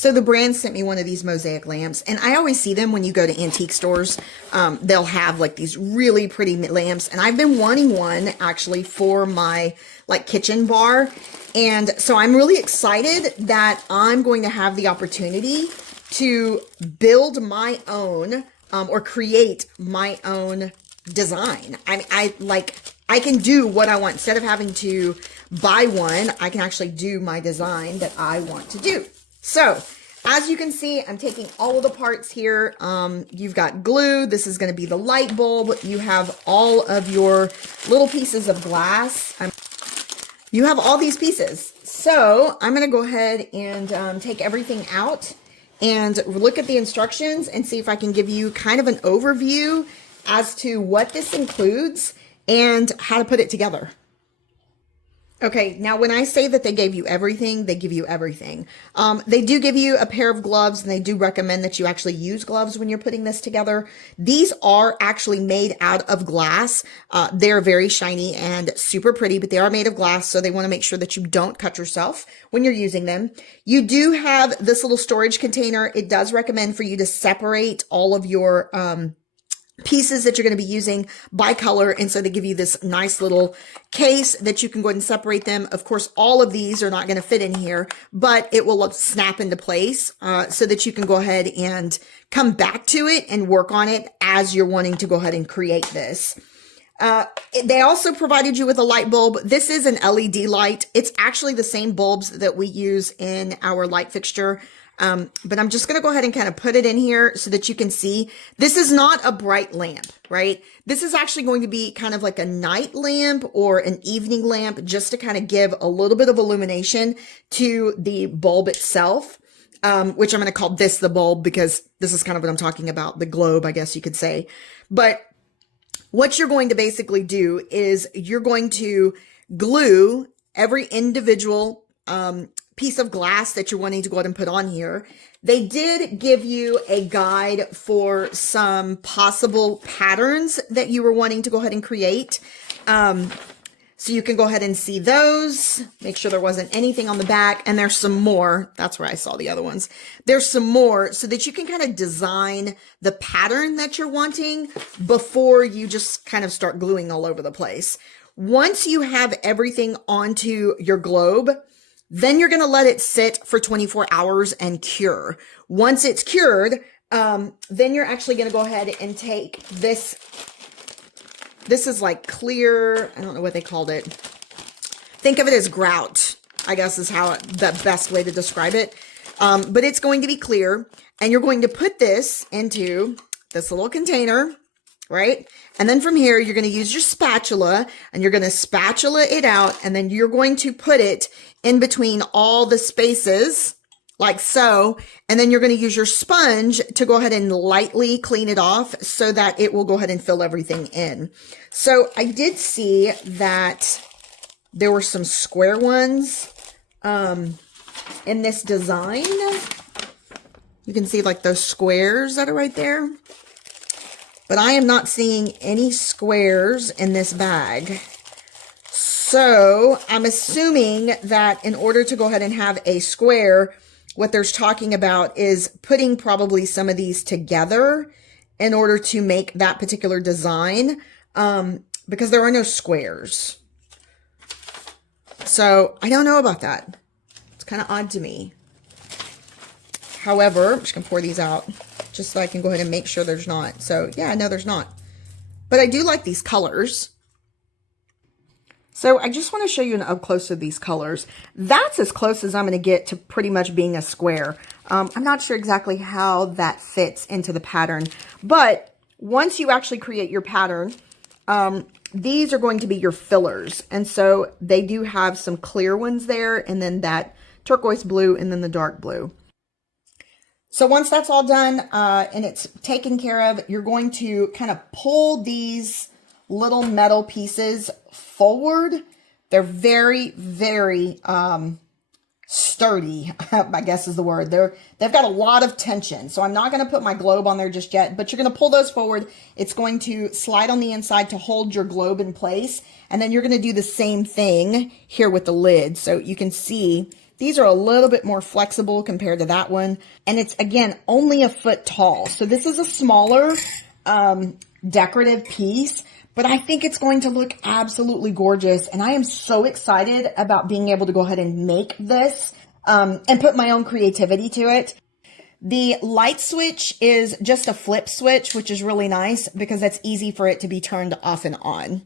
So the brand sent me one of these Mosaic lamps, and I always see them when you go to antique stores. They'll have like these really pretty lamps, and I've been wanting one actually for my like kitchen bar. And so I'm really excited that I'm going to have the opportunity to build my own or create my own design. I can do what I want. Instead of having to buy one, I can actually do my design that I want to do. So as you can see, I'm taking all of the parts here. You've got glue. This is going to be the light bulb. You have all of your little pieces of glass. You have all these pieces. So I'm going to go ahead and take everything out and look at the instructions and see if I can give you kind of an overview as to what this includes and how to put it together. Okay, now when I say that they gave you everything, they give you everything. They do give you a pair of gloves, and they do recommend that you actually use gloves when you're putting this together. These are actually made out of glass. They're very shiny and super pretty, but they are made of glass, so they want to make sure that you don't cut yourself when you're using them. You do have this little storage container. It does recommend for you to separate all of your pieces that you're going to be using by color, and so they give you this nice little case that you can go ahead and separate them. Of course, all of these are not going to fit in here, but it will snap into place so that you can go ahead and come back to it and work on it as you're wanting to go ahead and create this. They also provided you with a light bulb. This is an LED light. It's actually the same bulbs that we use in our light fixture. But I'm just going to go ahead and kind of put it in here so that you can see. This is not a bright lamp, right? This is actually going to be kind of like a night lamp or an evening lamp, just to kind of give a little bit of illumination to the bulb itself, which I'm going to call this the bulb because this is kind of what I'm talking about, the globe, I guess you could say. But what you're going to basically do is you're going to glue every individual piece of glass that you're wanting to go ahead and put on here. They did give you a guide for some possible patterns that you were wanting to go ahead and create. So you can go ahead and see those, make sure there wasn't anything on the back, and there's some more. That's where I saw the other ones. There's some more so that you can kind of design the pattern that you're wanting before you just kind of start gluing all over the place. Once you have everything onto your globe, then you're going to let it sit for 24 hours and cure. Once it's cured, then you're actually going to go ahead and take this. This is like clear. I don't know what they called it. Think of it as grout, I guess is how the best way to describe it. But it's going to be clear, and you're going to put this into this little container, right? And then from here, you're going to use your spatula, and you're going to spatula it out, and then you're going to put it in between all the spaces like so. And then you're going to use your sponge to go ahead and lightly clean it off so that it will go ahead and fill everything in. So I did see that there were some square ones in this design. You can see like those squares that are right there. But I am not seeing any squares in this bag. So I'm assuming that in order to go ahead and have a square, what they're talking about is putting probably some of these together in order to make that particular design, because there are no squares. So I don't know about that. It's kind of odd to me. However, I'm just going to pour these out just so I can go ahead and make sure there's not. So yeah, no, there's not. But I do like these colors. So I just want to show you an up close of these colors. That's as close as I'm going to get to pretty much being a square. I'm not sure exactly how that fits into the pattern, but once you actually create your pattern, these are going to be your fillers. And so they do have some clear ones there, and then that turquoise blue, and then the dark blue. So once that's all done and it's taken care of, you're going to kind of pull these little metal pieces forward. They're very, very sturdy, I guess is the word. They've got a lot of tension. So I'm not going to put my globe on there just yet, but you're going to pull those forward. It's going to slide on the inside to hold your globe in place. And then you're going to do the same thing here with the lid. So you can see These are a little bit more flexible compared to that one. And it's, again, only a foot tall. So this is a smaller decorative piece, but I think it's going to look absolutely gorgeous. And I am so excited about being able to go ahead and make this and put my own creativity to it. The light switch is just a flip switch, which is really nice because that's easy for it to be turned off and on.